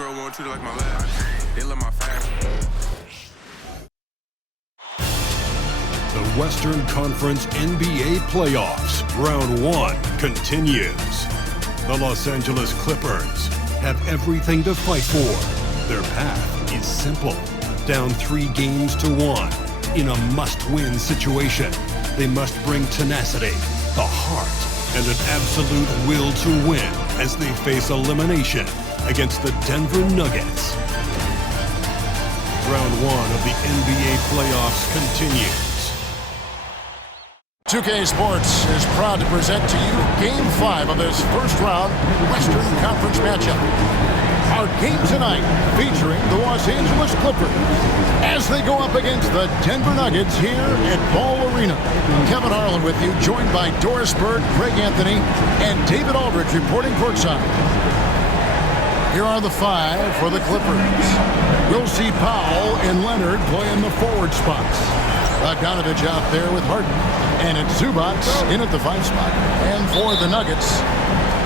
girl won't treat her like my last. They love my fashion. The Western Conference NBA playoffs, round 1 continues. The Los Angeles Clippers have everything to fight for. Their path is simple. Down 3 games to 1 in a must-win situation. They must bring tenacity, the heart, and an absolute will to win as they face elimination against the Denver Nuggets. Round 1 of the NBA playoffs continues. 2K Sports is proud to present to you Game 5 of this first-round Western Conference matchup. Our game tonight featuring the Los Angeles Clippers as they go up against the Denver Nuggets here at Ball Arena. Kevin Harlan with you, joined by Doris Burke, Craig Anthony, and David Aldridge reporting courtside. Here are the 5 for the Clippers. We'll see Powell and Leonard play in the forward spots. Bogdanovich out there with Harden. And it's Zubac in at the 5 spot. And for the Nuggets,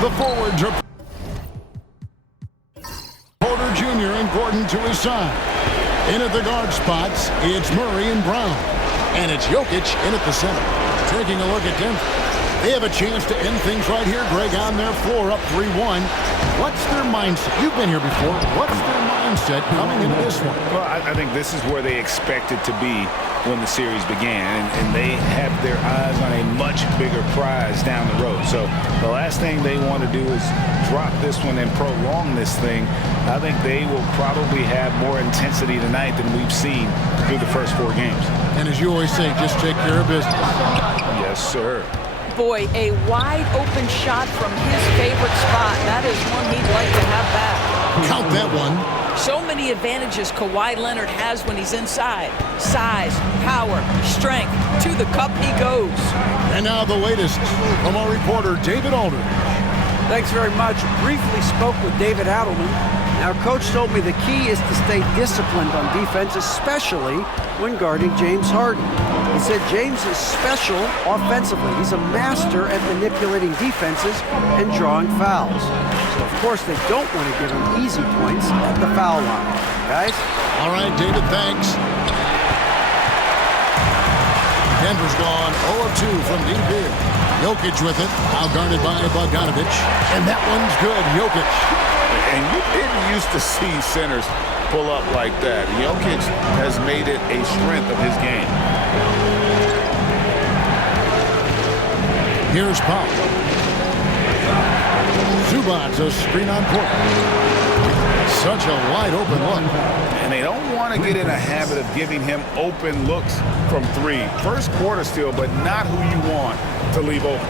the forwards are Porter Jr. and Gordon to his side. In at the guard spots, it's Murray and Brown. And it's Jokic in at the center. Taking a look at Denver. They have a chance to end things right here, Greg, on their floor, up 3-1. What's their mindset? You've been here before. What's their mindset coming into this one? Well, I think this is where they expected to be when the series began, and they have their eyes on a much bigger prize down the road. So the last thing they want to do is drop this one and prolong this thing. I think they will probably have more intensity tonight than we've seen through the first 4 games. And as you always say, just take care of business. Yes, sir. Boy, a wide open shot from his favorite spot. That is one he'd like to have back. Count that one. So many advantages Kawhi Leonard has when he's inside. Size, power, strength. To the cup he goes. And now the latest from our reporter, David Aldridge. Thanks very much. Briefly spoke with David Adelman. Our coach told me the key is to stay disciplined on defense, especially when guarding James Harden. He said James is special offensively. He's a master at manipulating defenses and drawing fouls. So, of course, they don't want to give him easy points at the foul line. Guys? All right, David, thanks. Denver's gone 0 of 2 from deep here. Jokic with it, now guarded by Bogdanovich. And that one's good, Jokic. And you didn't used to see centers pull up like that. Jokic has made it a strength of his game. Here's Powell. Zubac, a screen on Porter. Such a wide open look. And they don't want to get in a habit of giving him open looks from 3. First quarter still, but not who you want to leave open.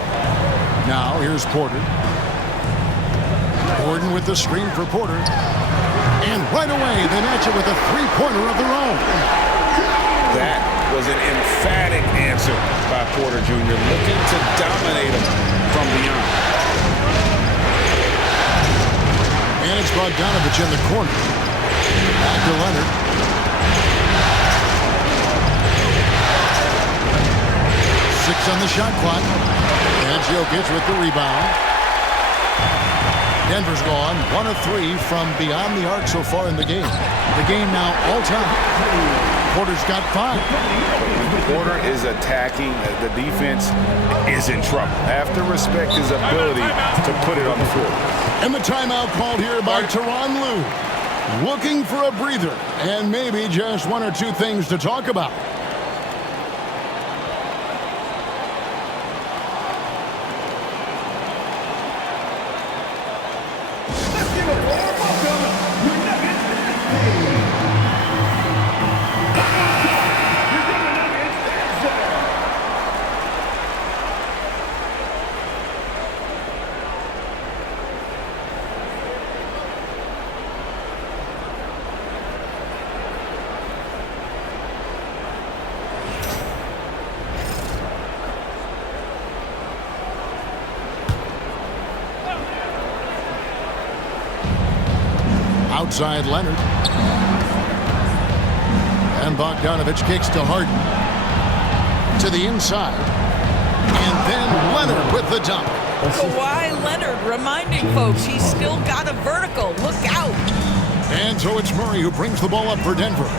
Now here's Porter. Gordon with the screen for Porter. And right away, they match it with a 3-pointer of their own. That was an emphatic answer by Porter Jr., looking to dominate him from beyond. And it's Bogdanovich in the corner. Back to Leonard. Six on the shot clock. And Jokic with the rebound. Denver's gone 1 of 3 from beyond the arc so far in the game. The game now all time. Porter's got 5. When Porter is attacking, the defense is in trouble. Have to respect his ability to put it on the floor. And the timeout called here by Tyronn Lue. Looking for a breather and maybe just 1 or 2 things to talk about. Outside Leonard. And Bogdanovich kicks to Harden. To the inside. And then Leonard with the dunk. Kawhi Leonard reminding folks he's still got a vertical. Look out. And so it's Murray who brings the ball up for Denver.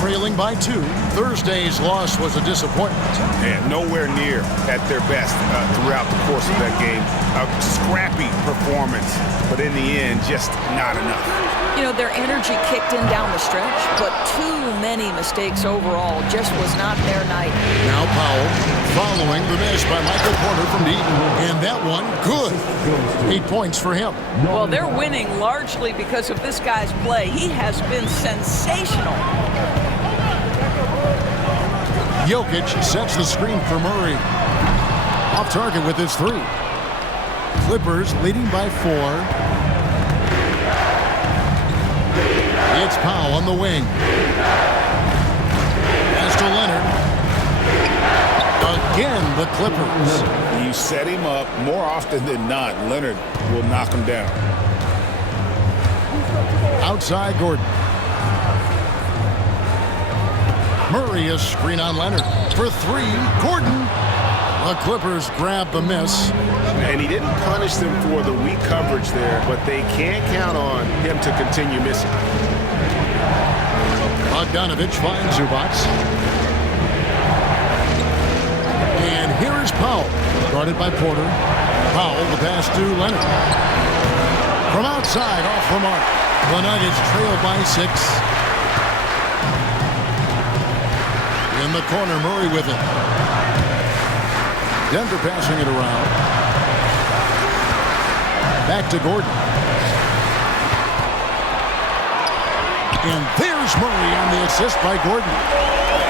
Trailing by 2. Thursday's loss was a disappointment. And nowhere near at their best throughout the course of that game. A scrappy performance, but in the end, just not enough. You know, their energy kicked in down the stretch, but too many mistakes overall. Just was not their night. Now Powell following the miss by Michael Porter from deep. And that one, good. 8 points for him. Well, they're winning largely because of this guy's play. He has been sensational. Jokic sets the screen for Murray. Off target with his 3. Clippers leading by 4. It's Powell on the wing. Pass to Leonard. Again, the Clippers. You set him up more often than not. Leonard will knock him down. Outside Gordon. Murray a screen on Leonard for 3. Gordon. The Clippers grab the miss. And he didn't punish them for the weak coverage there, but they can't count on him to continue missing. Bogdanovich finds Zubac. And here is Powell. Guarded by Porter. Powell the pass to Leonard. From outside off the mark. The Nuggets trail by 6. In the corner, Murray with it. Denver passing it around. Back to Gordon. And there's Murray on the assist by Gordon.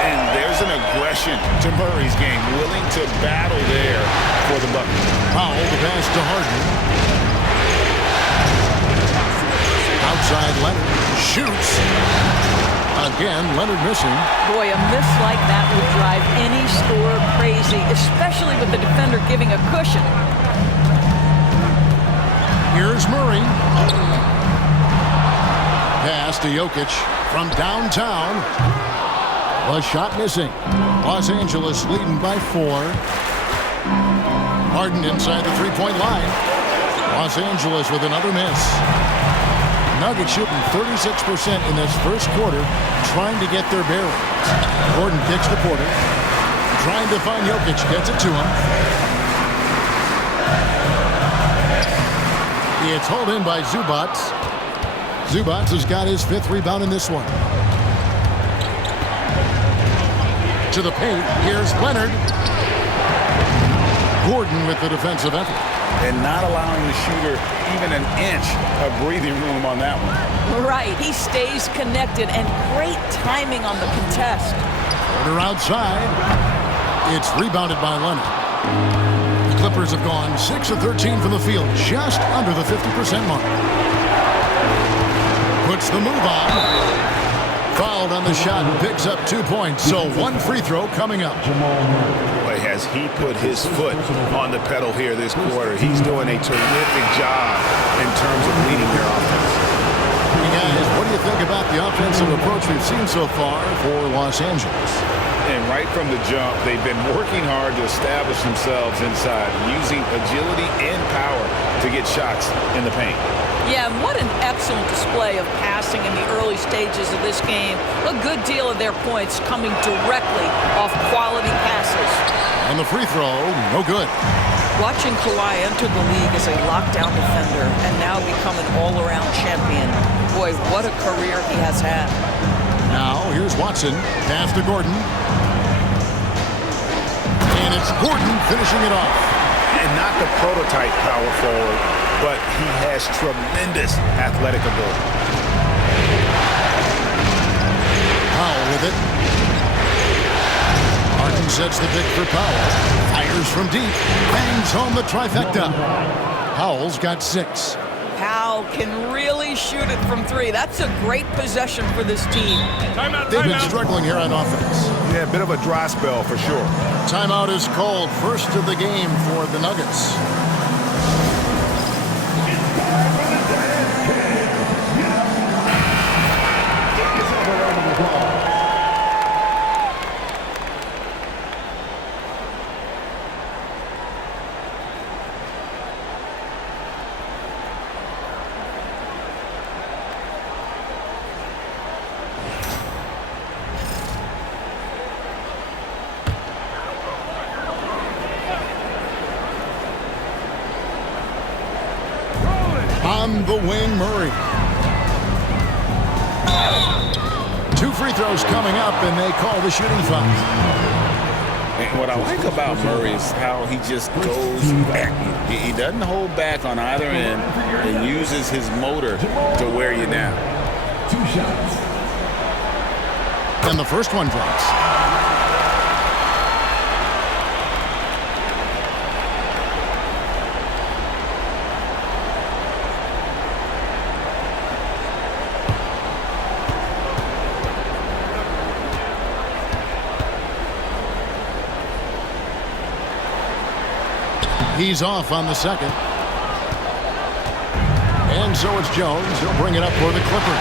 And there's an aggression to Murray's game, willing to battle there for the bucket. Powell the pass to Harden. Outside Leonard. Shoots. Again, Leonard missing. Boy, a miss like that would drive any scorer crazy, especially with the defender giving a cushion. Here's Murray. Pass to Jokic from downtown. The shot missing. Los Angeles leading by 4. Harden inside the three-point line. Los Angeles with another miss. Nuggets shooting 36% in this first quarter, trying to get their bearings. Gordon kicks to Porter. Trying to find Jokic, gets it to him. It's hauled in by Zubac. Zubac has got his 5th rebound in this one. To the paint, here's Leonard. Gordon with the defensive effort. And not allowing the shooter even an inch of breathing room on that one. Right, he stays connected, and great timing on the contest. Porter outside. It's rebounded by Leonard. The Clippers have gone 6 of 13 from the field, just under the 50% mark. Puts the move on. Fouled on the shot and picks up 2 points. So 1 free throw coming up. Boy, has he put his foot on the pedal here this quarter. He's doing a terrific job in terms of leading their offense. Hey guys, what do you think about the offensive approach we've seen so far for Los Angeles? And right from the jump, they've been working hard to establish themselves inside, using agility and power to get shots in the paint. Yeah, and what an excellent display of passing in the early stages of this game. A good deal of their points coming directly off quality passes. And the free throw, no good. Watching Kawhi enter the league as a lockdown defender and now become an all-around champion. Boy, what a career he has had. Now, here's Watson. Pass to Gordon. And it's Gordon finishing it off. And not the prototype power forward, but he has tremendous athletic ability. Powell with it. Harden sets the pick for Powell. Fires from deep. Bangs home the trifecta. Powell's got 6. Powell can really shoot it from 3. That's a great possession for this team. They've been struggling here on offense. Yeah, a bit of a dry spell for sure. Timeout is called. First of the game for the Nuggets. from the wing, Murray. 2 free throws coming up, and they call the shooting foul. And what I like about Murray is how he just goes back. He doesn't hold back on either end and uses his motor to wear you down. 2 shots. And the first one drops. He's off on the second. And so it's Jones. He'll bring it up for the Clippers.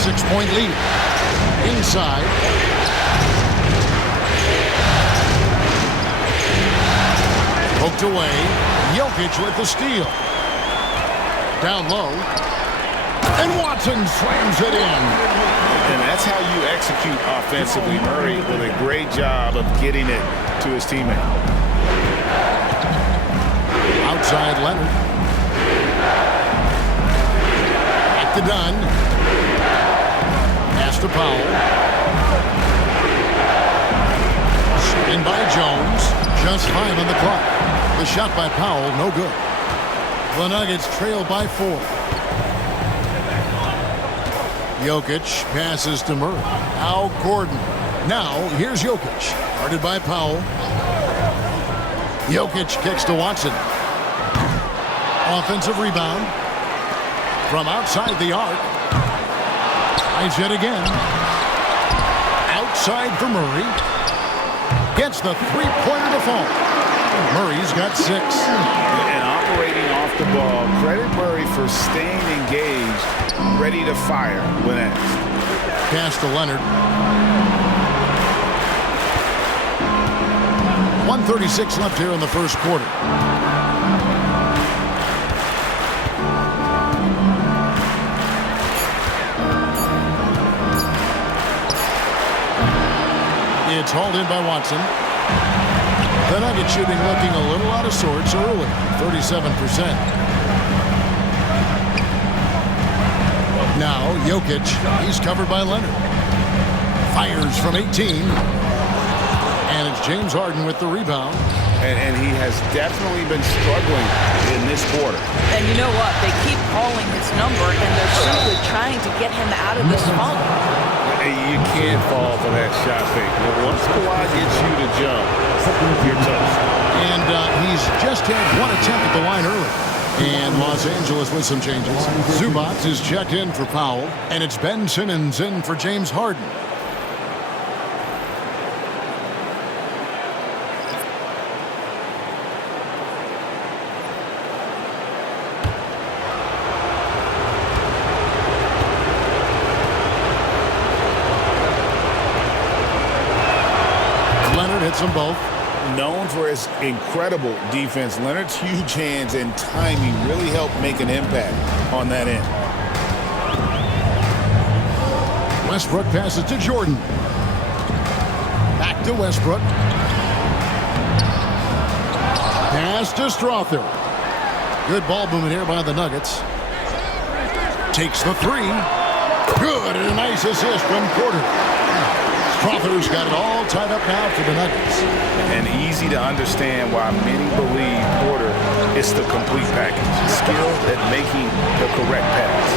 6-point lead. Inside. Poked away. Jokic with the steal. Down low. And Watson slams it in. And that's how you execute offensively. Murray with a great job of getting it to his teammate. Outside Leonard. Back to Dunn. Pass to Powell. Spin by Jones. Just 5 on the clock. The shot by Powell, no good. The Nuggets trail by 4. Jokic passes to Murray. Now Gordon. Now here's Jokic. Guarded by Powell. Jokic kicks to Watson. Offensive rebound from outside the arc. Tries it again. Outside for Murray. Gets the three-pointer to fall. Murray's got 6. And operating off the ball, credit Murray for staying engaged, ready to fire when asked. Pass to Leonard. 1:36 left here in the first quarter. It's hauled in by Watson. The Nuggets shooting looking a little out of sorts early, 37%. Now Jokic, he's covered by Leonard. Fires from 18. And it's James Harden with the rebound. And he has definitely been struggling in this quarter. And you know what? They keep calling his number, and they're simply trying to get him out of this funk. You can't fall for that shot fake. Once Kawhi gets you to jump, you're toast. And he's just had 1 attempt at the line early. And Los Angeles with some changes. Zubac is checked in for Powell, and it's Ben Simmons in for James Harden. Leonard hits them both. Known for his incredible defense, Leonard's huge hands and timing really helped make an impact on that end. Westbrook passes to Jordan. Back to Westbrook. Pass to Strother. Good ball movement here by the Nuggets. Takes the 3. Good, and a nice assist from Porter. Strother's got it all tied up now for the Nuggets. And easy to understand why many believe Porter is the complete package. Skilled at making the correct pass.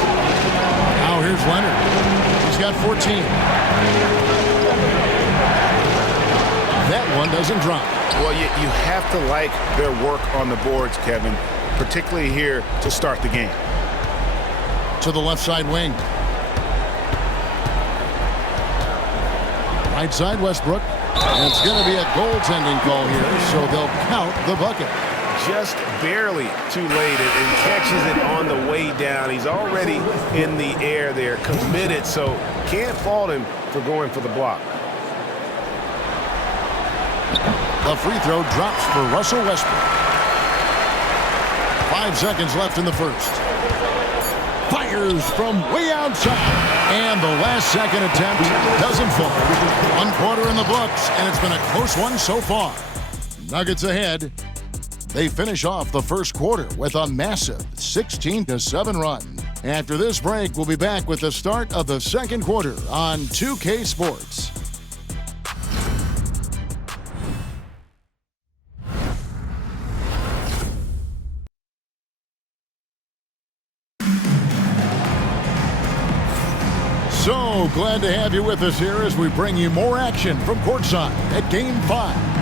Now here's Leonard. He's got 14. That one doesn't drop. Well, you have to like their work on the boards, Kevin, particularly here to start the game. To the left side wing. Right side Westbrook. And it's going to be a goaltending call here, so they'll count the bucket. Just barely too late and catches it on the way down. He's already in the air there, committed, so can't fault him for going for the block. The free throw drops for Russell Westbrook. 5 seconds left in the first. Fires from way outside. And the last second attempt doesn't fall. 1 quarter in the books, and it's been a close one so far. Nuggets ahead They finish off the first quarter with a massive 16-7 run. After this break, we'll be back with the start of the second quarter on 2K Sports. So glad to have you with us here as we bring you more action from courtside at Game 5.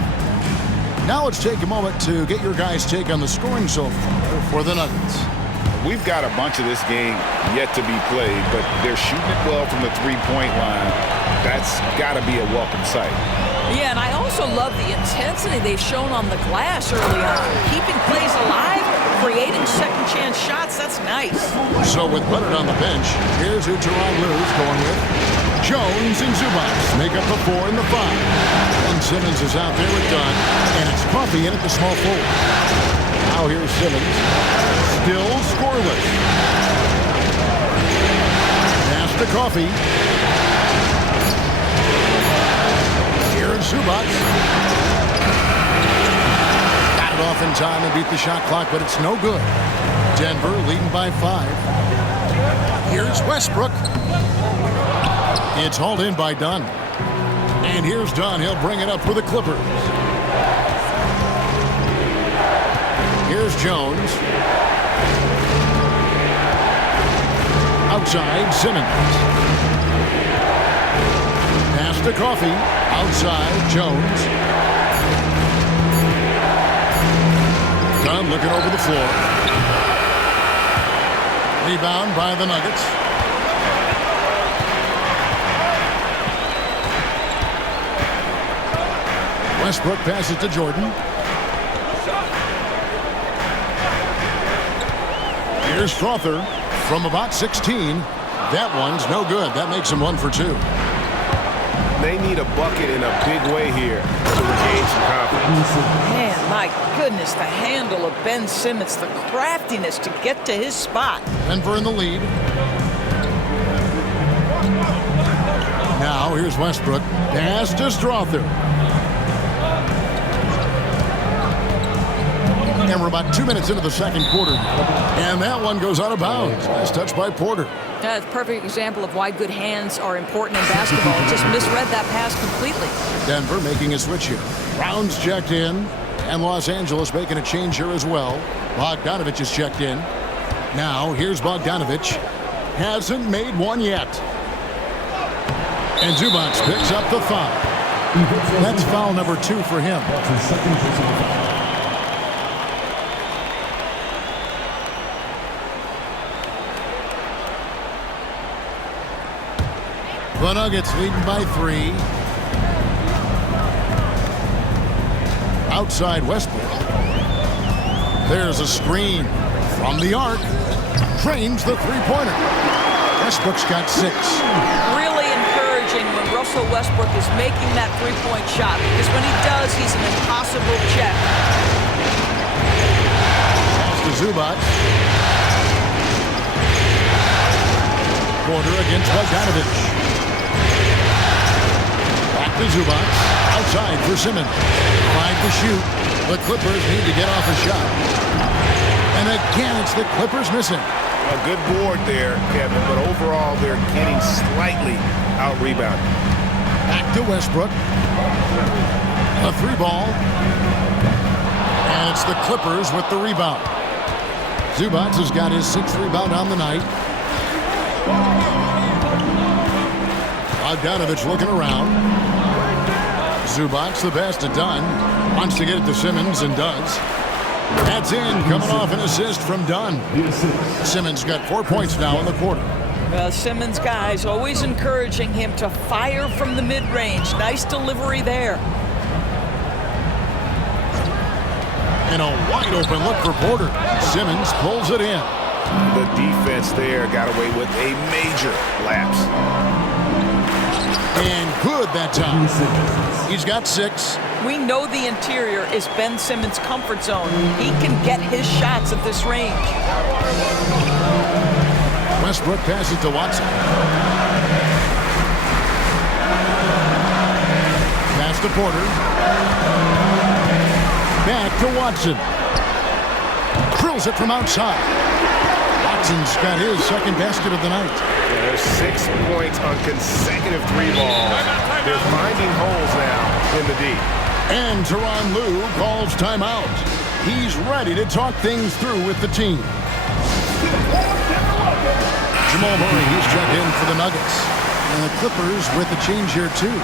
Now let's take a moment to get your guys' take on the scoring so far for the Nuggets. We've got a bunch of this game yet to be played, but they're shooting it well from the three-point line. That's got to be a welcome sight. Yeah, and I also love the intensity they've shown on the glass early on. Keeping plays alive, creating second-chance shots, that's nice. So with Leonard on the bench, here's who Tyronn Lue's going with. Jones and Zubac make up the 4 and the 5. And Simmons is out there with Dunn, and it's Coffey in at the small forward. Now here's Simmons, still scoreless. Pass to Coffey. Here's Zubac. Got it off in time and beat the shot clock, but it's no good. Denver leading by 5. Here's Westbrook. It's hauled in by Dunn. And here's Dunn. He'll bring it up for the Clippers. Here's Jones. Outside, Simmons. Pass to Coffey. Outside, Jones. Dunn looking over the floor. Rebound by the Nuggets. Westbrook passes to Jordan. Here's Strawther from about 16. That one's no good. That makes him 1 for 2. They need a bucket in a big way here to regain some confidence. Man, my goodness, the handle of Ben Simmons, the craftiness to get to his spot. Denver in the lead. Now here's Westbrook. Pass to Strawther. And we're about 2 minutes into the second quarter. And that one goes out of bounds. Nice touch by Porter. That's a perfect example of why good hands are important in basketball. Just misread that pass completely. Denver making a switch here. Brown's checked in. And Los Angeles making a change here as well. Bogdanovich is checked in. Now here's Bogdanovich. Hasn't made one yet. And Zubac picks up the foul. That's foul number 2 for him. That's his second personal foul. The Nuggets leading by 3. Outside Westbrook. There's a screen from the arc. Drains the three-pointer. Westbrook's got 6. Really encouraging when Russell Westbrook is making that three-point shot, because when he does, he's an impossible check. Pass to Zubac. Porter against Bogdanovich. Back to Zubac. Outside for Simmons. 5 to shoot. The Clippers need to get off a shot. And again, it's the Clippers missing. A good board there, Kevin, but overall they're getting slightly out-rebounded. Back to Westbrook. A 3-ball. And it's the Clippers with the rebound. Zubac has got his 6th rebound on the night. Bogdanovich looking around. Zubac, the pass to Dunn. Wants to get it to Simmons and does. That's in, coming off an assist from Dunn. Simmons got 4 points now in the quarter. Simmons guys always encouraging him to fire from the mid-range. Nice delivery there. And a wide open look for Porter. Simmons pulls it in. The defense there got away with a major lapse. And good that time. He's got 6. We know the interior is Ben Simmons' comfort zone. He can get his shots at this range. Westbrook passes to Watson. Pass to Porter. Back to Watson. Drills it from outside. Watson's got his second basket of the night. Yeah, there's 6 points on consecutive 3 balls. They're finding holes now in the D. And Tyronn Lue calls timeout. He's ready to talk things through with the team. Jamal Murray, he's checked in for the Nuggets. And the Clippers with a change here, too.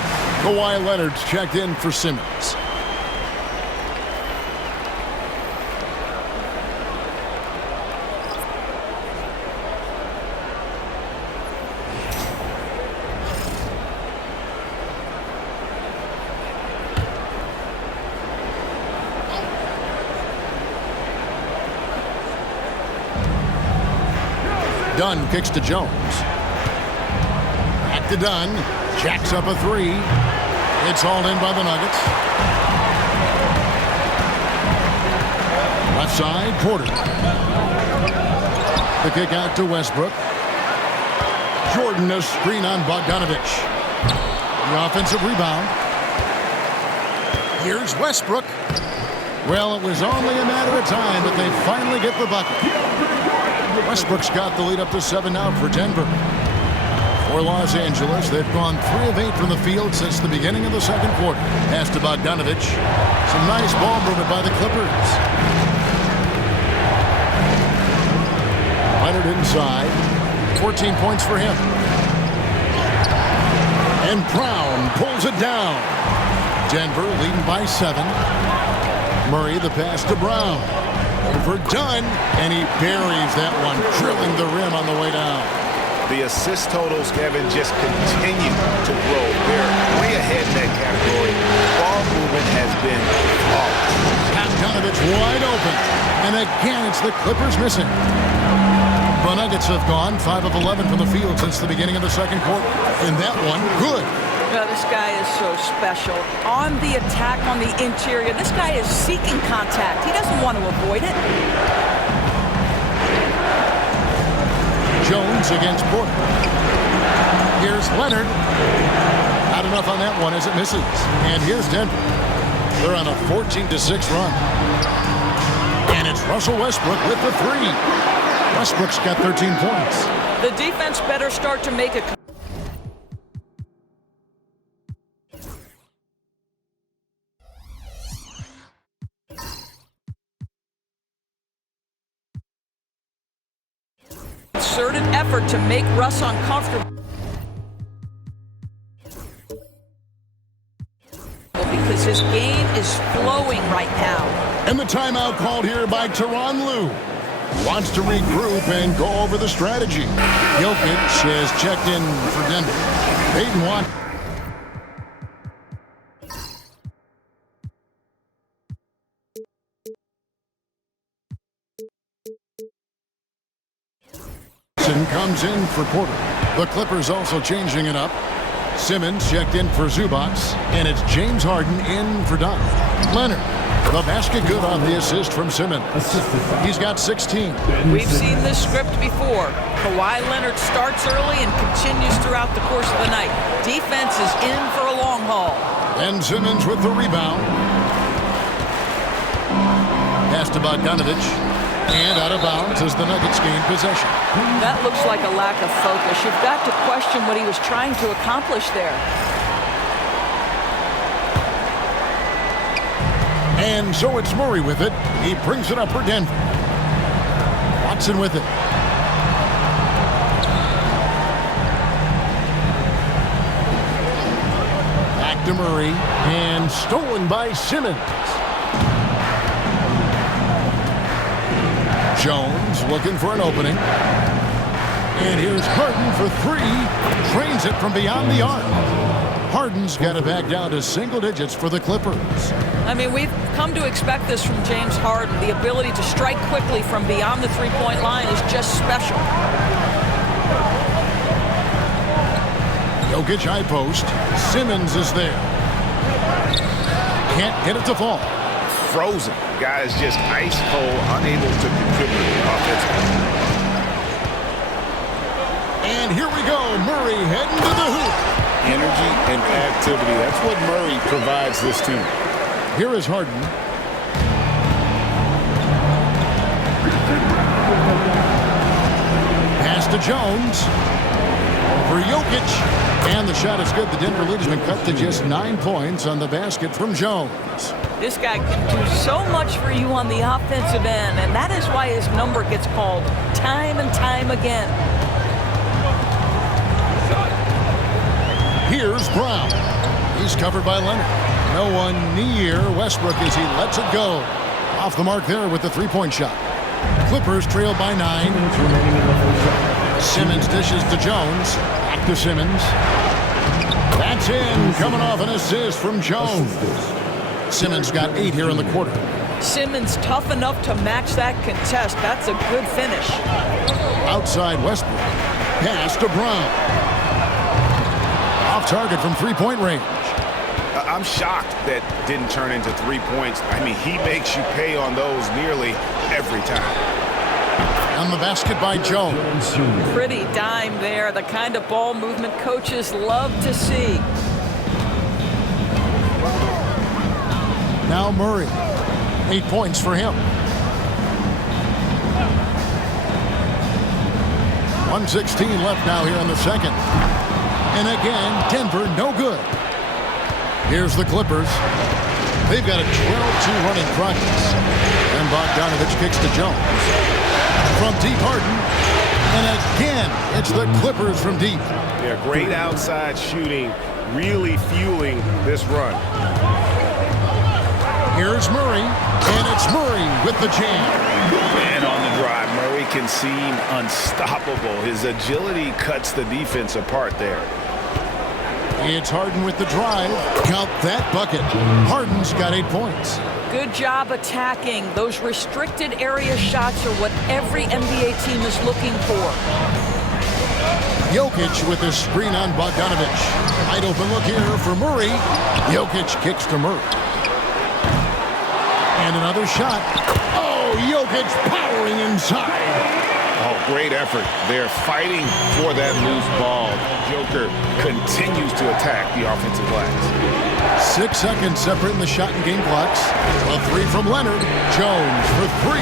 Kawhi Leonard's checked in for Simmons. Dunn kicks to Jones. Back to Dunn. Jacks up a 3. It's hauled in by the Nuggets. Left side, Porter. The kick out to Westbrook. Jordan, a screen on Bogdanovich. The offensive rebound. Here's Westbrook. Well, it was only a matter of time, but they finally get the bucket. Westbrook's got the lead up to 7 now for Denver. For Los Angeles, they've gone 3 of 8 from the field since the beginning of the second quarter. Pass to Bogdanovich. Some nice ball movement by the Clippers. Leonard inside. 14 points for him. And Brown pulls it down. Denver leading by 7. Murray the pass to Brown. Over Dunn, and he buries that one, drilling the rim on the way down. The assist totals, Kevin, just continue to grow. They're way ahead in that category. Ball movement has been flawless. Bogdanovich wide open, and again it's the Clippers missing. The Nuggets have gone 5 of 11 from the field since the beginning of the second quarter, and that one good. This guy is so special. On the attack on the interior, this guy is seeking contact. He doesn't want to avoid it. Jones against Porter. Here's Leonard. Not enough on that one as it misses. And here's Denver. They're on a 14-6 run. And it's Russell Westbrook with the 3. Westbrook's got 13 points. The defense better start to make a... concerted effort to make Russ uncomfortable because his game is flowing right now. And the timeout called here by Tyronn Lue. Wants to regroup and go over the strategy. Jokic has checked in for Denver. Peyton Watson. Comes in for Porter. The Clippers also changing it up. Simmons checked in for Zubac, and it's James Harden in for Dunn. Leonard, the basket good on the assist from Simmons. He's got 16. We've seen this script before. Kawhi Leonard starts early and continues throughout the course of the night. Defense is in for a long haul. And Simmons with the rebound. Pass to Bogdanovich. And out of bounds as the Nuggets gain possession. That looks like a lack of focus. You've got to question what he was trying to accomplish there. And so it's Murray with it. He brings it up for Denver. Watson with it. Back to Murray. And stolen by Simmons. Jones looking for an opening. And here's Harden for 3. Drains it from beyond the arc. Harden's got it back down to single digits for the Clippers. I mean, we've come to expect this from James Harden. The ability to strike quickly from beyond the three-point line is just special. Jokic high post. Simmons is there. Can't get it to fall. Frozen. Guys just ice cold, unable to contribute offensively. And here we go. Murray heading to the hoop. Energy and activity. That's what Murray provides this team. Here is Harden. to Jones. Over Jokic. And the shot is good. The Denver lead has been cut to just 9 points on the basket from Jones. This guy can do so much for you on the offensive end, and that is why his number gets called time and time again. Here's Brown. He's covered by Leonard. No one near Westbrook as he lets it go. Off the mark there with the three-point shot. Clippers trail by 9. Simmons dishes to Jones. Back to Simmons. That's in. Coming off an assist from Jones. Simmons got 8 here in the quarter. Simmons tough enough to match that contest. That's a good finish. Outside Westbrook. Pass to Brown. Off target from three-point range. I'm shocked that didn't turn into 3 points. I mean, he makes you pay on those nearly every time. On the basket by Jones. Pretty dime there. The kind of ball movement coaches love to see. Now Murray. 8 points for him. 1:16 left now here in the second. And again, Denver no good. Here's the Clippers. They've got a 12-2 running progress. And Bogdanovich kicks to Jones. From deep, Harden. And again, it's the Clippers from deep. Yeah, great outside shooting, really fueling this run. Here's Murray, and it's Murray with the jam. And on the drive, Murray can seem unstoppable. His agility cuts the defense apart there. It's Harden with the drive. Count that bucket. Harden's got 8 points. Good job attacking. Those restricted area shots are what every NBA team is looking for. Jokic with the screen on Bogdanovich. Wide open look here for Murray. Jokic kicks to Murray. And another shot. Oh, Jokic powering inside. Oh, great effort. They're fighting for that loose ball. Joker continues to attack the offensive glass. 6 seconds separating the shot and game clocks. A three from Leonard. Jones for 3.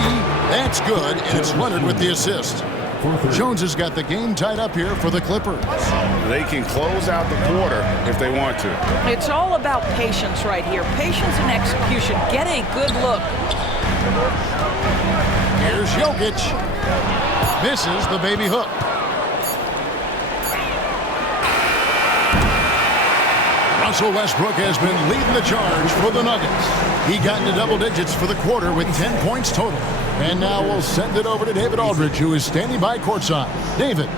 That's good, and it's Leonard with the assist. Jones has got the game tied up here for the Clippers. They can close out the quarter if they want to. It's all about patience right here. Patience and execution. Get a good look. Here's Jokic. Misses the baby hook. Russell Westbrook has been leading the charge for the Nuggets. He got into double digits for the quarter with 10 points total. And now we'll send it over to David Aldridge, who is standing by courtside. David.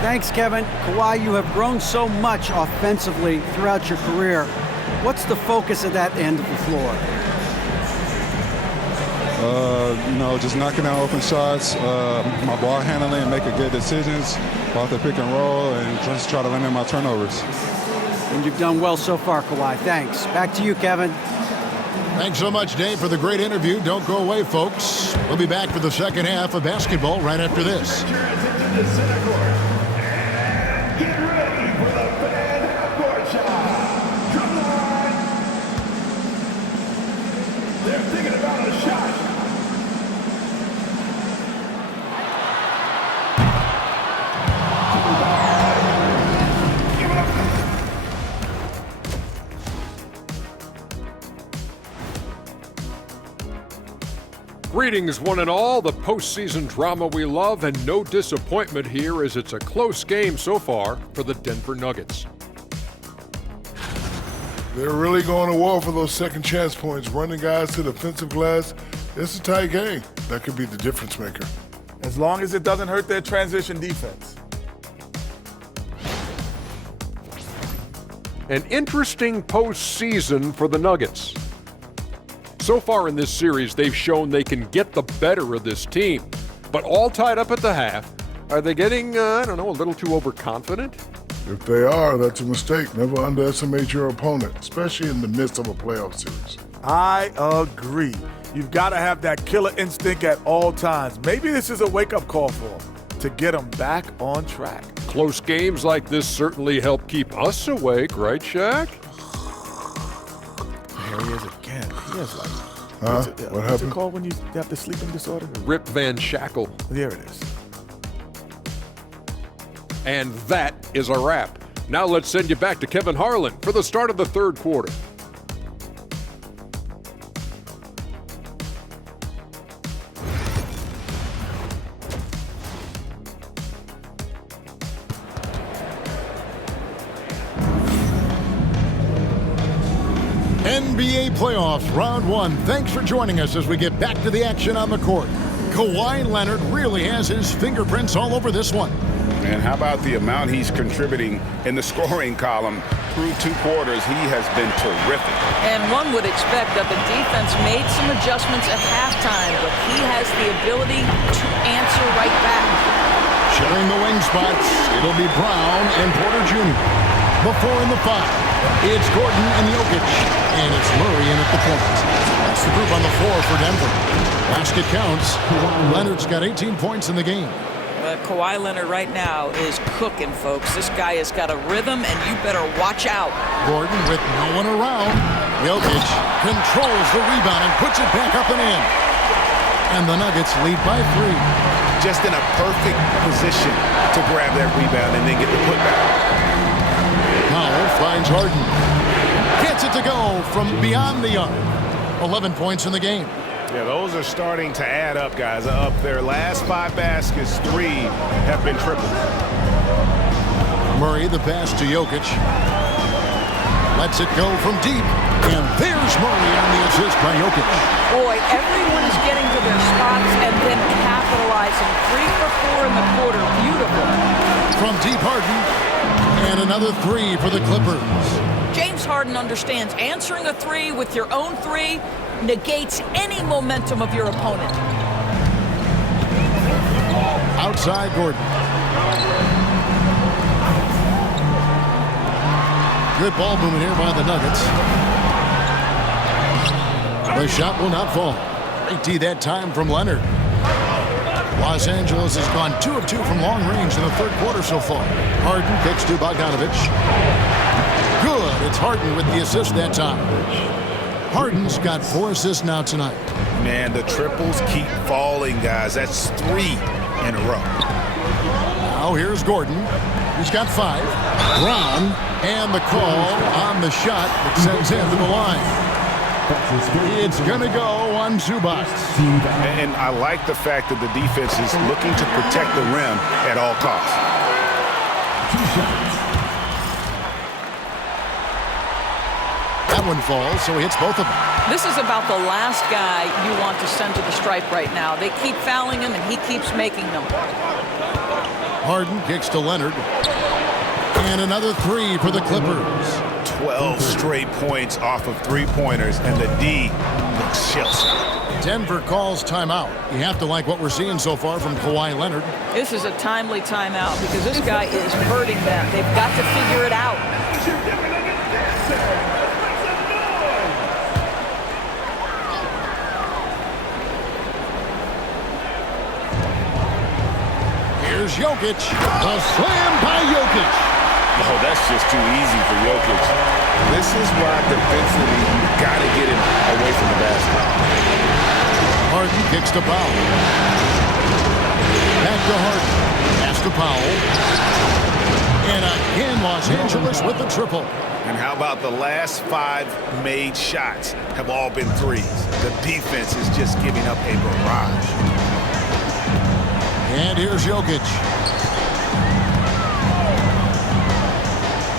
Thanks, Kevin. Kawhi, you have grown so much offensively throughout your career. What's the focus at that end of the floor? Just knocking down open shots, my ball handling, making good decisions off the pick and roll, and just try to limit my turnovers. And you've done well so far, Kawhi. Thanks. Back to you, Kevin. Thanks so much, Dave, for the great interview. Don't go away, folks. We'll be back for the second half of basketball right after this. Greetings, one and all. The postseason drama we love, and no disappointment here as it's a close game so far for the Denver Nuggets. They're really going to war for those second chance points, running guys to the offensive glass. It's a tight game. That could be the difference maker. As long as it doesn't hurt their transition defense. An interesting postseason for the Nuggets. So far in this series, they've shown they can get the better of this team, but all tied up at the half. Are they getting, a little too overconfident? If they are, that's a mistake. Never underestimate your opponent, especially in the midst of a playoff series. I agree. You've got to have that killer instinct at all times. Maybe this is a wake-up call for them to get them back on track. Close games like this certainly help keep us awake, right, Shaq? There he is again. He has what what's happened? it called when you have the sleeping disorder? Rip Van Shackle. There it is. And that is a wrap. Now let's send you back to Kevin Harlan for the start of the third quarter. NBA playoffs, round one. Thanks for joining us as we get back to the action on the court. Kawhi Leonard really has his fingerprints all over this one. And how about the amount he's contributing in the scoring column through 2 quarters? He has been terrific. And one would expect that the defense made some adjustments at halftime, but he has the ability to answer right back. Sharing the wing spots, it'll be Brown and Porter Jr. The 4 and the 5. It's Gordon and Jokic. And it's Murray in at the point. That's the group on the floor for Denver. Basket counts. Leonard's got 18 points in the game. Kawhi Leonard right now is cooking, folks. This guy has got a rhythm, and you better watch out. Gordon with no one around. Jokic controls the rebound and puts it back up and in. And the Nuggets lead by 3. Just in a perfect position to grab that rebound and then get the putback. Powell finds Harden. Gets it to go from beyond the arc. 11 points in the game. Yeah, those are starting to add up, guys. Up their last 5 baskets, 3 have been triples. Murray, the pass to Jokic. Lets it go from deep. And there's Murray on the assist by Jokic. Boy, everyone is getting to their spots and then capitalizing. 3 for 4 in the quarter. Beautiful. From deep, Harden. And another 3 for the Clippers. James Harden understands answering a 3 with your own 3 negates any momentum of your opponent. Outside Gordon. Good ball movement here by the Nuggets. The shot will not fall. Great D that time from Leonard. Los Angeles has gone 2 of 2 from long range in the third quarter so far. Harden kicks to Bogdanovic. Good. It's Harden with the assist that time. Harden's got 4 assists now tonight. Man, the triples keep falling, guys. That's 3 in a row. Now here's Gordon. He's got 5. Brown, and the call on the shot that sends him to the line. It's going to go on Zubac. And I like the fact that the defense is looking to protect the rim at all costs. 2 shots. That one falls, so he hits both of them. This is about the last guy you want to send to the stripe right now. They keep fouling him, and he keeps making them. Harden kicks to Leonard. And another 3 for the Clippers. 12 straight points off of 3-pointers, and the D looks shell-shocked. Denver calls timeout. You have to like what we're seeing so far from Kawhi Leonard. This is a timely timeout because this guy is hurting them. They've got to figure it out. Here's Jokic. A slam by Jokic. Oh, that's just too easy for Jokic. This is why defensively you got to get him away from the basket. Harden kicks to Powell. Back to Harden. Pass to Powell. And again, Los Angeles with the triple. And how about the last 5 made shots have all been threes? The defense is just giving up a barrage. And here's Jokic.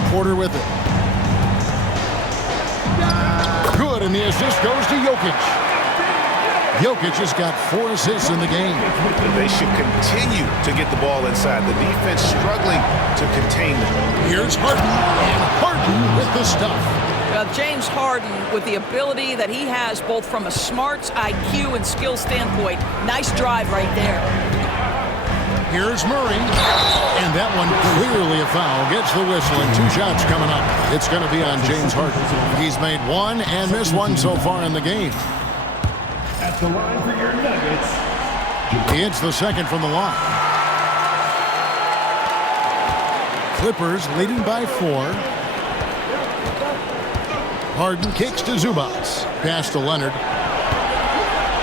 Porter with it. Good, and the assist goes to Jokic. Jokic has got 4 assists in the game. They should continue to get the ball inside. The defense struggling to contain them. Here's Harden, and Harden with the stuff. James Harden, with the ability that he has both from a smarts, IQ, and skill standpoint, nice drive right there. Here's Murray, and that one clearly a foul. Gets the whistle, and 2 shots coming up. It's going to be on James Harden. He's made 1 and missed 1 so far in the game. At the line for your Nuggets. He hits the second from the line. Clippers leading by 4. Harden kicks to Zubac. Pass to Leonard.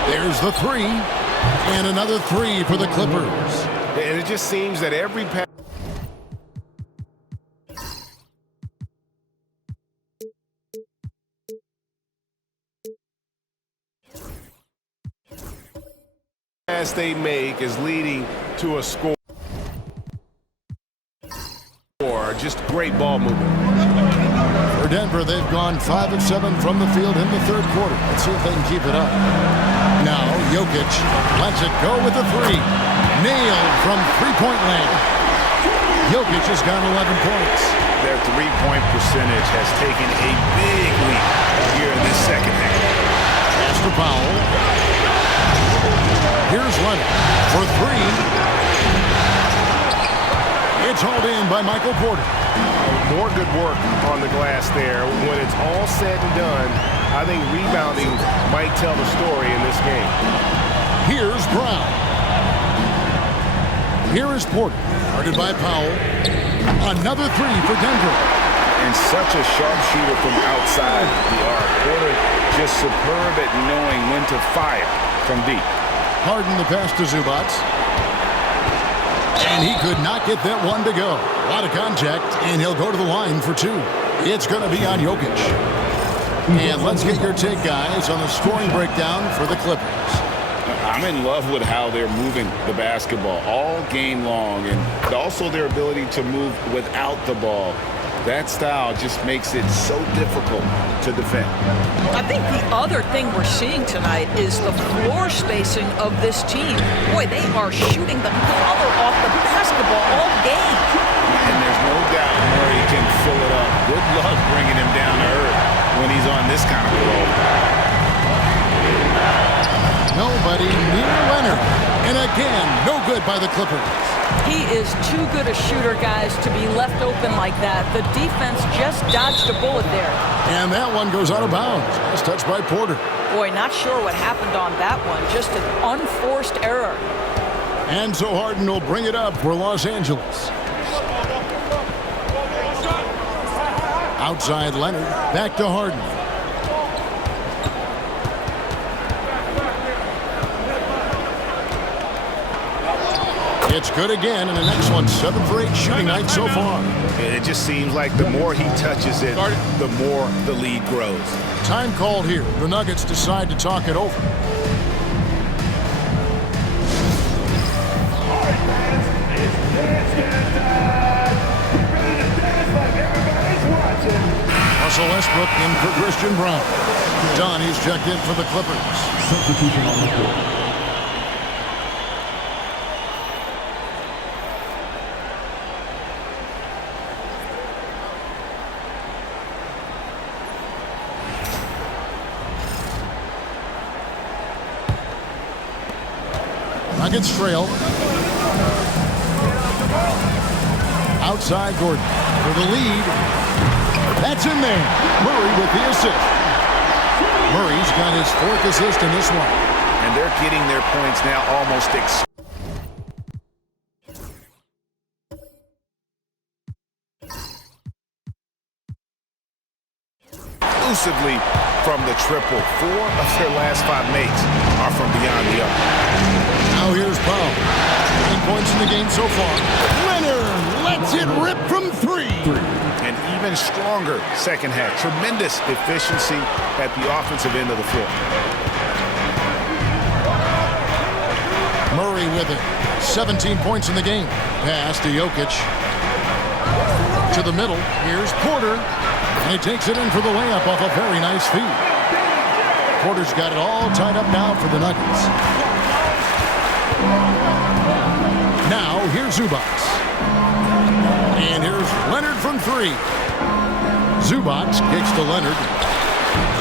There's the 3, and another 3 for the Clippers. And it just seems that every pass. pass they make is leading to a score. Just great ball movement. For Denver, they've gone 5 of 7 from the field in the third quarter. Let's see if they can keep it up. Now, Jokic lets it go with the three. Nailed from three-point land. Jokic has got 11 points. Their three-point percentage has taken a big leap here in this second half. Pass to Powell. Here's Leonard for three. It's hauled in by Michael Porter. More good work on the glass there. When it's all said and done, I think rebounding might tell the story in this game. Here's Brown. Here is Porter. Guarded by Powell. Another three for Denver. And such a sharpshooter from outside the arc. Porter just superb at knowing when to fire from deep. Harden the pass to Zubac. And he could not get that one to go. A lot of contact, and he'll go to the line for two. It's going to be on Jokic. And let's get your take, guys, on the scoring breakdown for the Clippers. I'm in love with how they're moving the basketball all game long, and also their ability to move without the ball. That style just makes it so difficult to defend. I think the other thing we're seeing tonight is the floor spacing of this team. Boy, they are shooting the color off the basketball all game. And there's no doubt Murray can fill it up. Good luck bringing him down to earth when he's on this kind of a roll. Nobody near Leonard. And again, no good by the Clippers. He is too good a shooter, guys, to be left open like that. The defense just dodged a bullet there. And that one goes out of bounds. It's touched by Porter. Boy, not sure what happened on that one. Just an unforced error. And so Harden will bring it up for Los Angeles. Outside Leonard. Back to Harden. It's good again, and an excellent 7 for 8 shooting night so far. It just seems like the more he touches it, the more the lead grows. Time called here. The Nuggets decide to talk it over. Russell Westbrook in for Christian Brown. Donnie's checked in for the Clippers. Substitution on the court. Nuggets trail. Outside Gordon for the lead. That's in there. Murray with the assist. Murray's got his 4th assist in this one. And they're getting their points now almost exclusively from the triple. 4 of their last 5 makes are from beyond the arc. Now here's Powell. 9 points in the game so far. Leonard lets it rip from 3. An even stronger second half. Tremendous efficiency at the offensive end of the floor. Murray with it. 17 points in the game. Pass to Jokic. To the middle. Here's Porter. And he takes it in for the layup off a very nice feed. Porter's got it all tied up now for the Nuggets. Now, here's Zubac. And here's Leonard from 3. Zubac kicks to Leonard.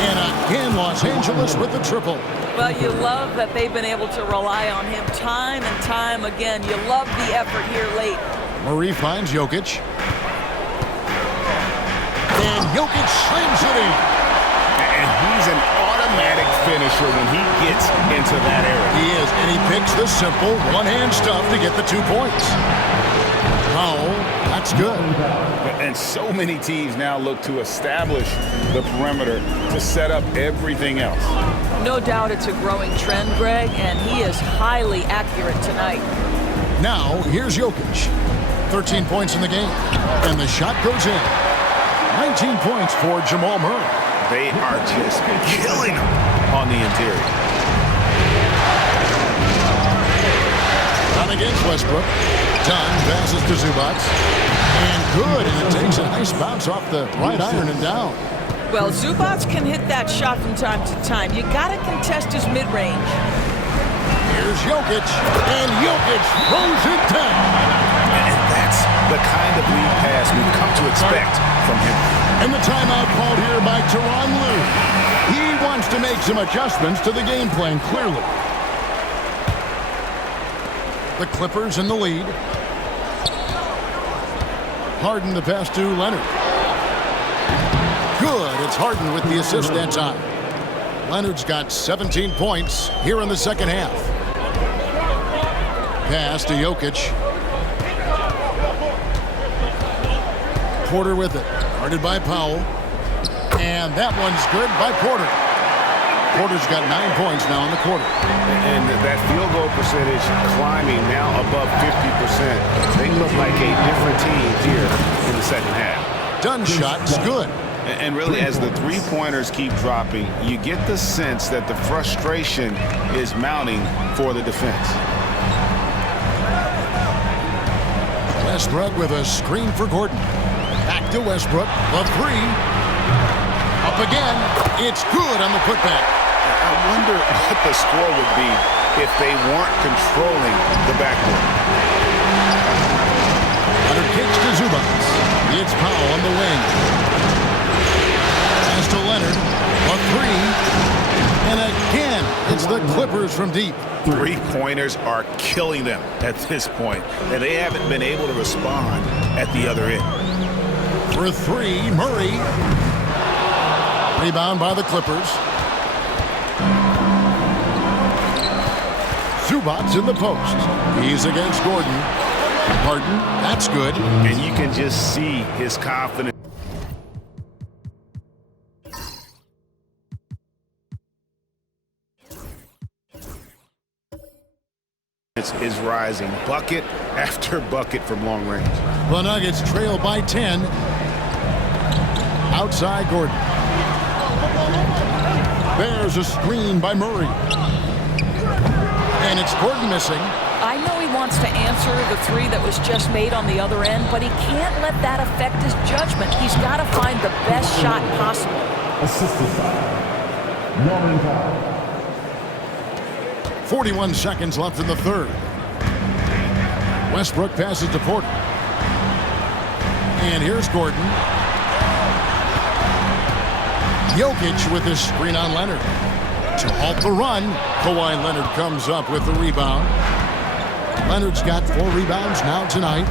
And again, Los Angeles with the triple. Well, you love that they've been able to rely on him time and time again. You love the effort here late. Murray finds Jokic. And Jokic slams it in. And he's an automatic finisher when he gets into that area. He is, and he picks the simple one-hand stuff to get the 2 points. Powell, that's good. And so many teams now look to establish the perimeter to set up everything else. No doubt it's a growing trend, Greg, and he is highly accurate tonight. Now, here's Jokic. 13 points in the game, and the shot goes in. 19 points for Jamal Murray. They are just killing him on the interior. Dunn against Westbrook. Dunn passes to Zubac. And good, and it takes a nice bounce off the right iron and down. Well, Zubac can hit that shot from time to time. You got to contest his mid-range. Here's Jokic, and Jokic throws it down. And that's the kind of lead pass we've come to expect from him. And the timeout called here by Tyronn Lue. He wants to make some adjustments to the game plan, clearly. The Clippers in the lead. Harden the pass to Leonard. Good. It's Harden with the assist that time. Leonard's got 17 points here in the second half. Pass to Jokic. Porter with it. Guarded by Powell. And that one's good by Porter. Porter's got 9 points now in the quarter. And that field goal percentage climbing now above 50%. They look like a different team here in the second half. Dunn's shot's good. And really, as the three-pointers keep dropping, you get the sense that the frustration is mounting for the defense. Westbrook with a screen for Gordon. Back to Westbrook. The three. Up again. It's good on the putback. I wonder what the score would be if they weren't controlling the backcourt. Leonard kicks to Zubac. It's Powell on the wing. Pass to Leonard. A three. And again, it's the Clippers from deep. Three-pointers are killing them at this point, and they haven't been able to respond at the other end. For three, Murray. Rebound by the Clippers. Zubac in the post. He's against Gordon. Harden, that's good. And you can just see his confidence. Is rising bucket after bucket from long range. The Nuggets trail by 10. Outside Gordon. There's a screen by Murray. And it's Gordon missing. I know he wants to answer the three that was just made on the other end, but he can't let that affect his judgment. He's got to find the best shot possible. Assisted foul. Norman Powell. 41 seconds left in the third. Westbrook passes to Porter. And here's Gordon. Jokic with his screen on Leonard. To halt the run, Kawhi Leonard comes up with the rebound. Leonard's got 4 rebounds now tonight.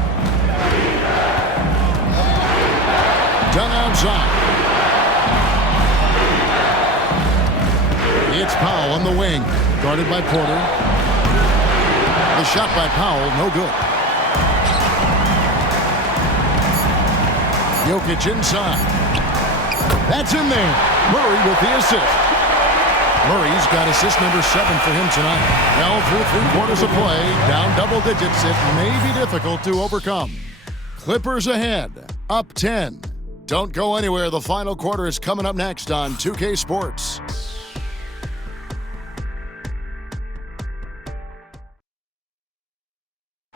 Dunn outside. It's Powell on the wing. Guarded by Porter. The shot by Powell, no good. Jokic inside. That's in there. Murray with the assist. Murray's got assist number 7 for him tonight. Now through 3 quarters of play, down double digits, it may be difficult to overcome. Clippers ahead, up 10. Don't go anywhere. The final quarter is coming up next on 2K Sports.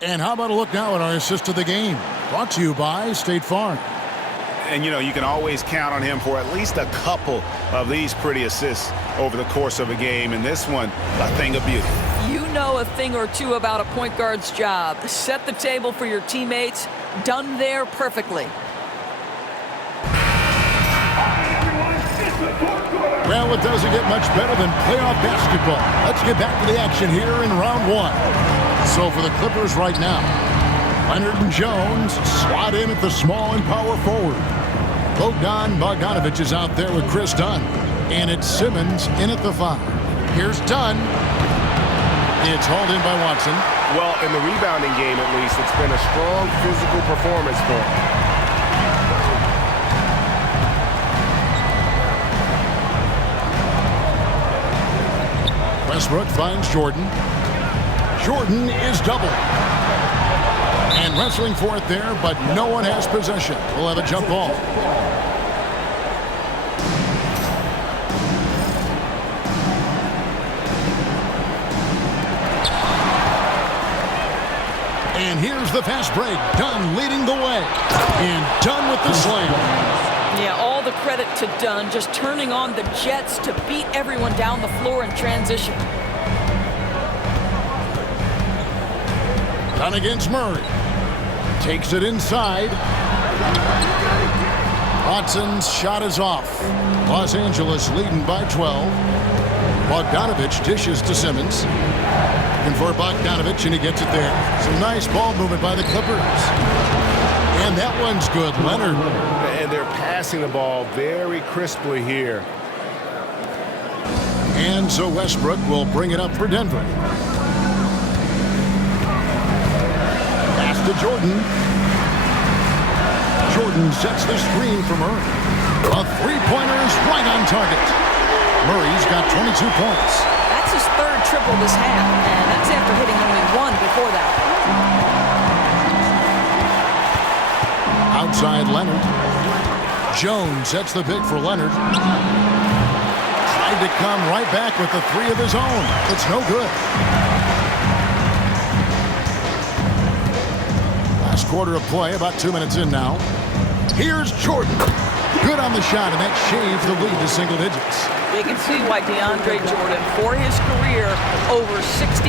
And how about a look now at our assist of the game? Brought to you by State Farm. And, you know, you can always count on him for at least a couple of these pretty assists over the course of a game. And this one, a thing of beauty. You know a thing or two about a point guard's job. Set the table for your teammates. Done there perfectly. Well, it doesn't get much better than playoff basketball. Let's get back to the action here in round 1. So for the Clippers right now, Leonard and Jones slot in at the small and power forward. Bogdan Bogdanovic is out there with Chris Dunn. And it's Simmons in at the 5. Here's Dunn. It's hauled in by Watson. Well, in the rebounding game at least, it's been a strong physical performance for him. Westbrook finds Jordan. Jordan is doubled. And wrestling for it there, but no one has possession. We'll have a jump ball. And here's the fast break. Dunn leading the way. And Dunn with the slam. Yeah, all the credit to Dunn, just turning on the jets to beat everyone down the floor in transition. Dunn against Murray. Takes it inside. Watson's shot is off. Los Angeles leading by 12. Bogdanovich dishes to Simmons. And for Bogdanovich, and he gets it there. Some nice ball movement by the Clippers. And that one's good. Leonard. And they're passing the ball very crisply here. And so Westbrook will bring it up for Denver. Pass to Jordan. Jordan sets the screen for Murray. A three-pointer is right on target. Murray's got 22 points. That's his third triple this half, and that's after hitting only one before that. Outside Leonard. Jones sets the pick for Leonard. Tried to come right back with the three of his own. It's no good. Last quarter of play, about 2 minutes in now. Here's Jordan. Good on the shot, and that shaves the lead to single digits. You can see why DeAndre Jordan, for his career, over 65%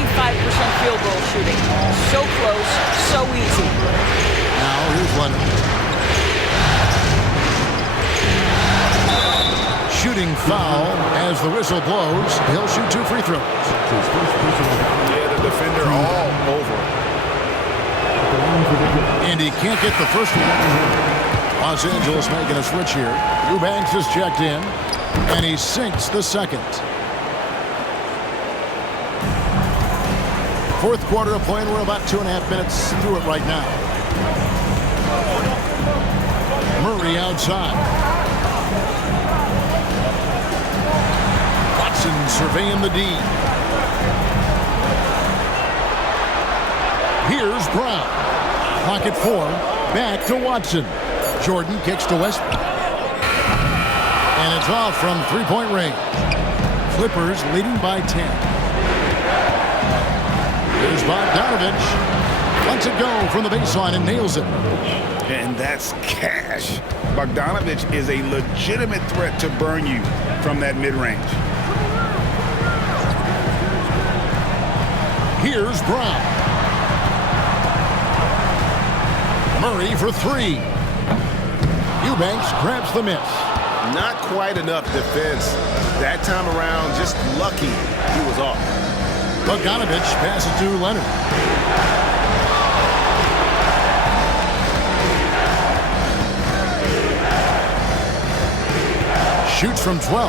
field goal shooting. So close, so easy. Now here's Leonard. Shooting foul as the whistle blows. He'll shoot 2 free throws. Yeah, the defender all over. And he can't get the first one. Los Angeles making a switch here. Eubanks has checked in, and he sinks the second. Fourth quarter of play, and we're about 2.5 minutes through it right now. Murray outside. Watson surveying the D. Here's Brown. Pocket 4. Back to Watson. Jordan kicks to Westbrook. And it's off from three-point range. Clippers leading by 10. Here's Bogdanovich. Lets it go from the baseline and nails it. And that's cash. Bogdanovich is a legitimate threat to burn you from that mid-range. Here's Brown. Murray for 3. Eubanks grabs the miss. Not quite enough defense. That time around, just lucky he was off. Bogdanovich passes to Leonard. Shoots from 12.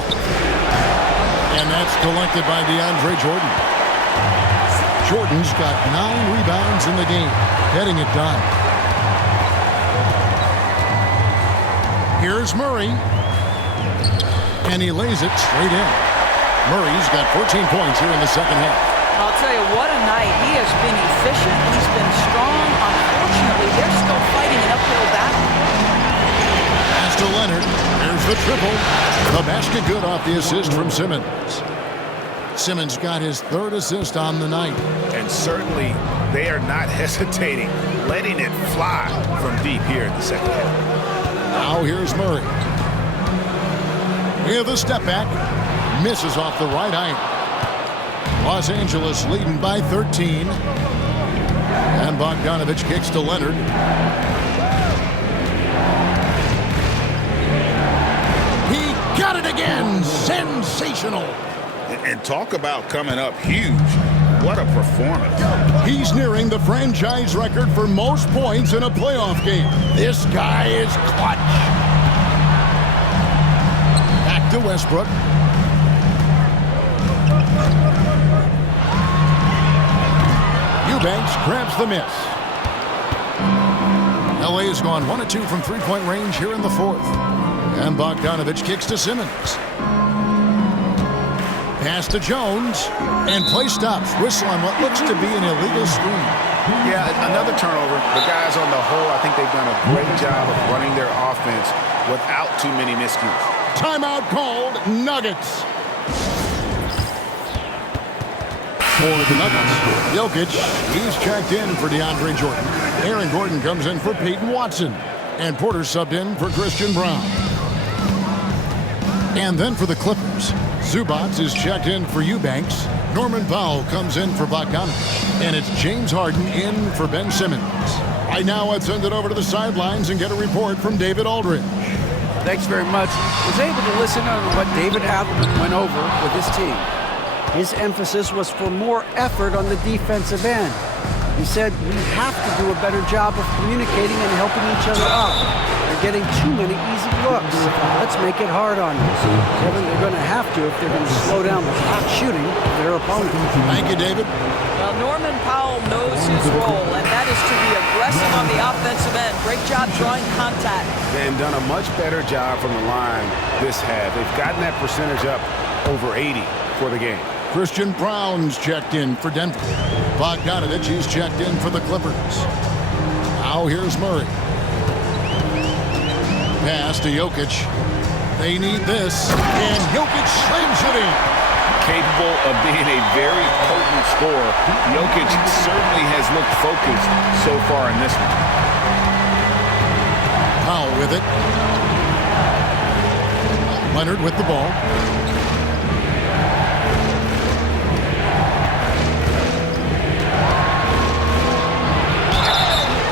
And that's collected by DeAndre Jordan. Jordan's got 9 rebounds in the game, getting it done. Here's Murray. And he lays it straight in. Murray's got 14 points here in the second half. I'll tell you, what a night. He has been efficient. He's been strong. Unfortunately, they're still fighting an uphill battle. Pass to Leonard. There's the triple. The basket good off the assist from Simmons. Simmons got his 3rd assist on the night. And certainly they are not hesitating, letting it fly from deep here in the second half. Now here's Murray. With a step back. Misses off the right iron. Los Angeles leading by 13. And Bogdanovich kicks to Leonard. He got it again. Sensational. And talk about coming up huge. What a performance. He's nearing the franchise record for most points in a playoff game. This guy is clutch. Back to Westbrook. Eubanks grabs the miss. LA has gone 1 of 2 from three-point range here in the 4th. And Bogdanovich kicks to Simmons. Pass to Jones, and play stops. Whistle on what looks to be an illegal screen. Yeah, another turnover. The guys on the whole, I think they've done a great job of running their offense without too many miscues. Timeout called. Nuggets. For the Nuggets, Jokic, he's checked in for DeAndre Jordan. Aaron Gordon comes in for Peyton Watson. And Porter subbed in for Christian Brown. And then for the Clippers, Zubac is checked in for Eubanks. Norman Powell comes in for Bogdanovich. And it's James Harden in for Ben Simmons. Right now, let's send it over to the sidelines and get a report from David Aldridge. Thanks very much. I was able to listen to what David Adelman went over with his team. His emphasis was for more effort on the defensive end. He said, we have to do a better job of communicating and helping each other out. They're getting too many easy looks. Let's make it hard on them. Kevin, they're going to have to if they're going to slow down the hot shooting of their opponent. Thank you, David. Well, Norman Powell knows his role, and that is to be aggressive on the offensive end. Great job drawing contact. And done a much better job from the line this half. They've gotten that percentage up over 80 for the game. Christian Brown's checked in for Denver. Bogdanovich, he's checked in for the Clippers. Now here's Murray. Pass to Jokic. They need this, and Jokic slams it in. Capable of being a very potent scorer, Jokic certainly has looked focused so far in this one. Powell with it. Leonard with the ball.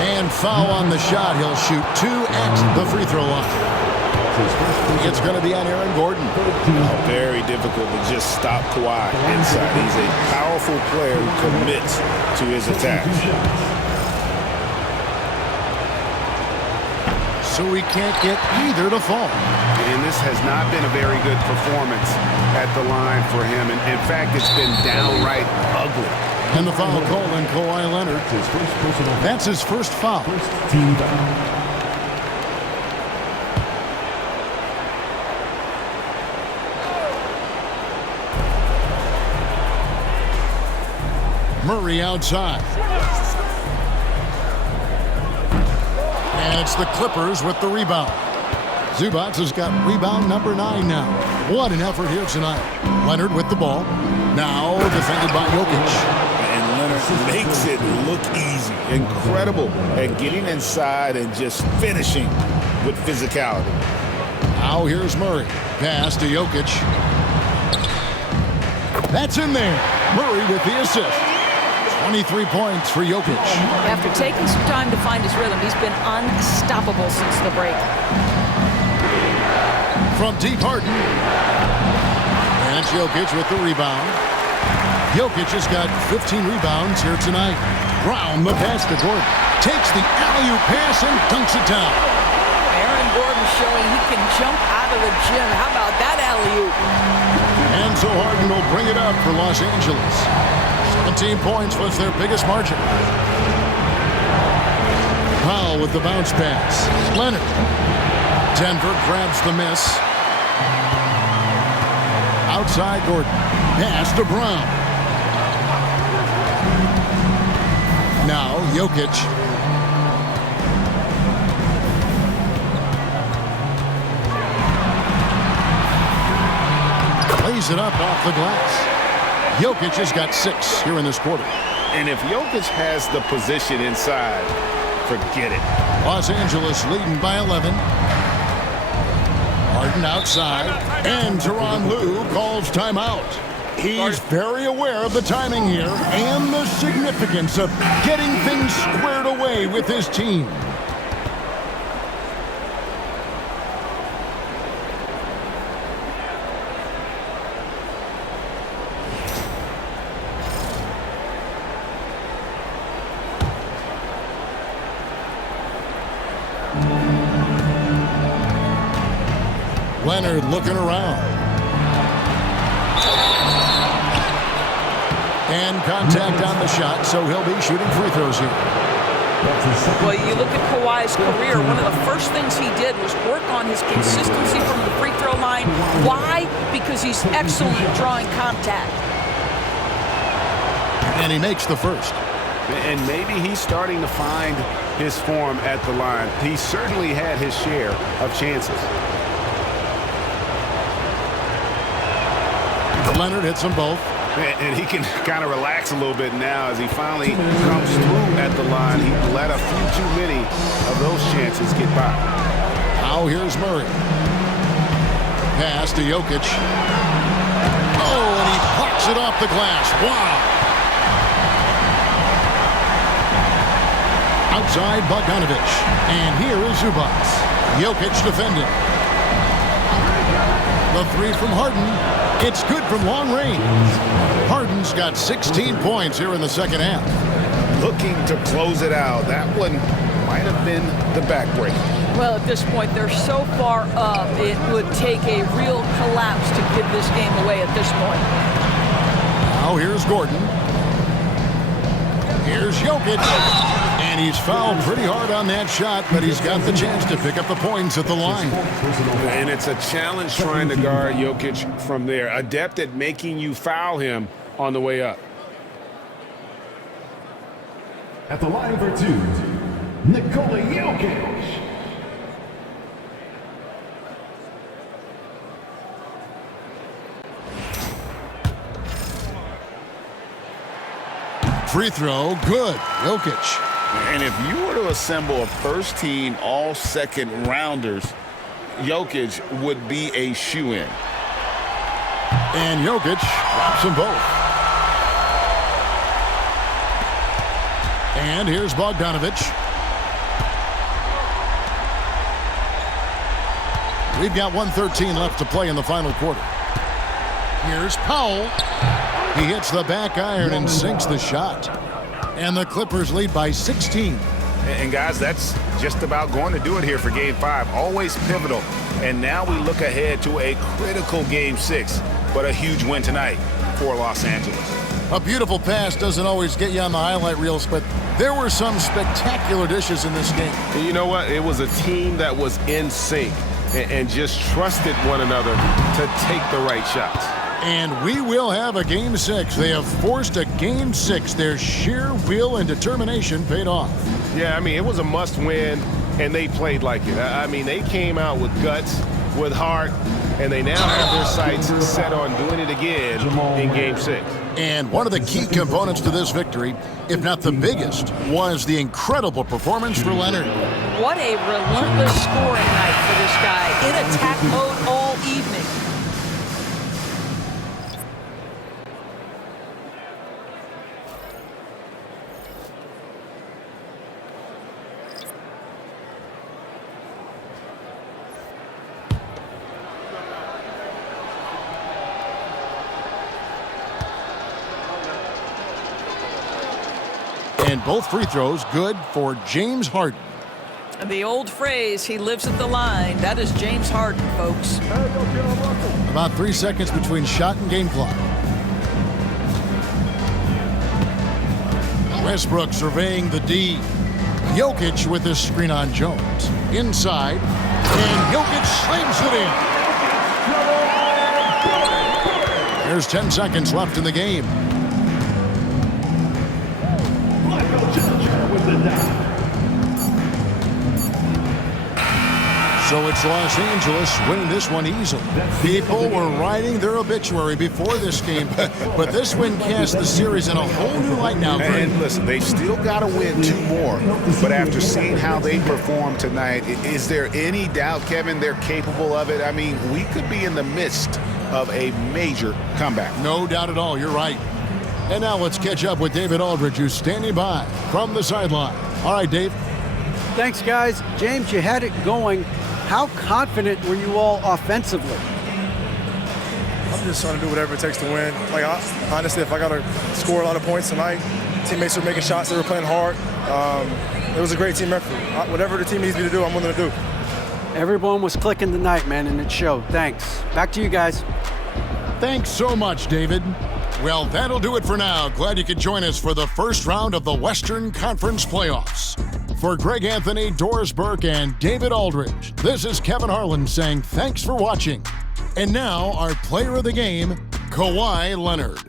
And foul on the shot. He'll shoot 2 at the free throw line. It's going to be on Aaron Gordon. Very difficult to just stop Kawhi inside. He's a powerful player who commits to his attacks. So we can't get either to fall. And this has not been a very good performance at the line for him. And in fact, it's been downright ugly. And the foul call on Kawhi Leonard. That's his first foul. Team foul. Murray outside. And it's the Clippers with the rebound. Zubac has got rebound number 9 now. What an effort here tonight. Leonard with the ball. Now defended by Jokic. And Leonard makes it look easy. Incredible at getting inside and just finishing with physicality. Now here's Murray. Pass to Jokic. That's in there. Murray with the assist. 23 points for Jokic. After taking some time to find his rhythm, he's been unstoppable since the break. From deep, Harden. And it's Jokic with the rebound. Jokic has got 15 rebounds here tonight. Brown, the pass to Gordon. Takes the alley-oop pass and dunks it down. Aaron Gordon showing he can jump out of the gym. How about that alley-oop? And so Harden will bring it up for Los Angeles. 17 points was their biggest margin. Powell with the bounce pass. Leonard. Denver grabs the miss. Outside Gordon. Pass to Brown. Now Jokic. Lays it up off the glass. Jokic has got 6 here in this quarter. And if Jokic has the position inside, forget it. Los Angeles leading by 11. Harden outside. And Tyronn Lue calls timeout. He's very aware of the timing here and the significance of getting things squared away with his team. Leonard looking around. And contact on the shot, so he'll be shooting free throws here. Well, you look at Kawhi's career, one of the first things he did was work on his consistency from the free throw line. Why? Because he's excellent at drawing contact. And he makes the first. And maybe he's starting to find his form at the line. He certainly had his share of chances. Leonard hits them both. And he can kind of relax a little bit now as he finally comes through at the line. He let a few too many of those chances get by. Now here's Murray. Pass to Jokic. Oh, and he plucks it off the glass. Wow. Outside Bogdanovic. And here is Zubac. Jokic defending. The three from Harden. It's good from long range. Harden's got 16 points here in the second half. Looking to close it out. That one might have been the backbreaker. Well, at this point, they're so far up, it would take a real collapse to give this game away at this point. Now here's Gordon. Here's Jokic. And he's fouled pretty hard on that shot, but he's got the chance to pick up the points at the line. And it's a challenge trying to guard Jokic from there. Adept at making you foul him on the way up. At the line for two, Nikola Jokic. Free throw, good. Jokic. And if you were to assemble a first-team all-second rounders, Jokic would be a shoo-in. And Jokic drops them both. And here's Bogdanovic. We've got 1:13 left to play in the final quarter. Here's Powell. He hits the back iron and sinks the shot. And the Clippers lead by 16. And guys, that's just about going to do it here for Game 5. Always pivotal. And now we look ahead to a critical Game 6, but a huge win tonight for Los Angeles. A beautiful pass doesn't always get you on the highlight reels, but there were some spectacular dishes in this game. And you know what? It was a team that was in sync and just trusted one another to take the right shots. And we will have a Game 6. They have forced a Game 6. Their sheer will and determination paid off. Yeah, I mean, it was a must-win, and they played like it. I mean, they came out with guts, with heart, and they now have their sights set on doing it again in Game 6. And one of the key components to this victory, if not the biggest, was the incredible performance for Leonard. What a relentless scoring night for this guy. In attack mode all evening. And both free throws good for James Harden. The old phrase, he lives at the line. That is James Harden, folks. About 3 seconds between shot and game clock. Westbrook surveying the D. Jokic with the screen on Jones. Inside. And Jokic slams it in. There's 10 seconds left in the game. So it's Los Angeles winning this one easily. People were writing their obituary before this game, but this win casts the series in a whole new light now, Greg. And listen, they've still got to win 2 more, but after seeing how they performed tonight, is there any doubt, Kevin, they're capable of it? I mean, we could be in the midst of a major comeback. No doubt at all, you're right. And now let's catch up with David Aldridge, who's standing by from the sideline. All right, Dave. Thanks, guys. James, you had it going. How confident were you all offensively? I'm just trying to do whatever it takes to win. Like, honestly, if I got to score a lot of points tonight, teammates were making shots, they were playing hard. It was a great team effort. Whatever the team needs me to do, I'm willing to do. Everyone was clicking tonight, man, and it showed. Thanks. Back to you guys. Thanks so much, David. Well, that'll do it for now. Glad you could join us for the first round of the Western Conference Playoffs. For Greg Anthony, Doris Burke, and David Aldridge, this is Kevin Harlan saying thanks for watching. And now, our player of the game, Kawhi Leonard.